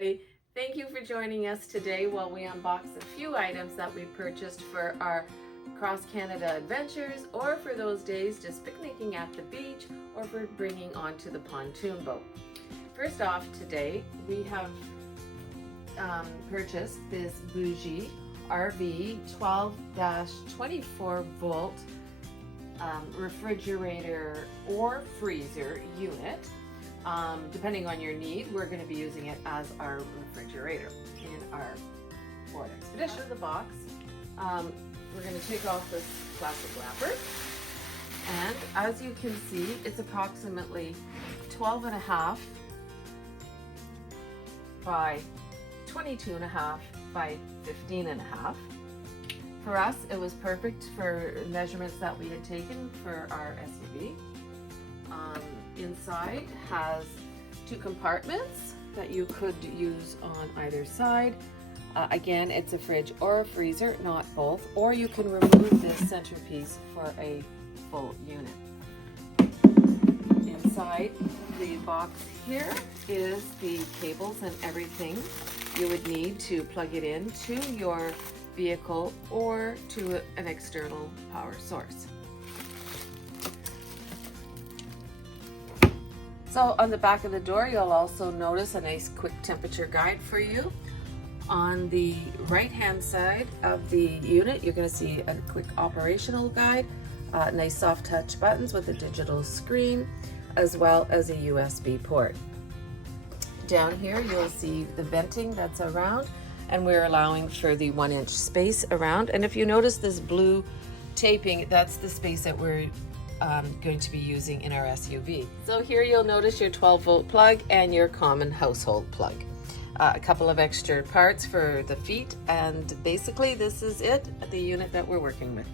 Thank you for joining us today while we unbox a few items that we purchased for our cross Canada adventures, or for those days just picnicking at the beach, or for bringing onto the pontoon boat. First off, today we have purchased this BougeRV 12-24 volt refrigerator or freezer unit. Depending on your need, we're going to be using it as our refrigerator in our Quart expedition. Out of the box, we're going to take off this plastic wrapper, and as you can see, it's approximately 12.5 by 22.5 by 15.5. For us, it was perfect for measurements that we had taken for our SUV. Inside has 2 compartments that you could use on either side. Again, it's a fridge or a freezer, not both, or you can remove this centerpiece for a full unit. Inside the box here is the cables and everything you would need to plug it in to your vehicle or to an external power source. So on the back of the door, you'll also notice a nice quick temperature guide for you. On the right hand side of the unit, you're going to see a quick operational guide, nice soft touch buttons with a digital screen, as well as a USB port. Down here you'll see the venting that's around, and we're allowing for the 1-inch space around. And if you notice this blue taping, that's the space that we're going to be using in our SUV. So here you'll notice your 12-volt plug and your common household plug. A couple of extra parts for the feet, and basically this is it, the unit that we're working with.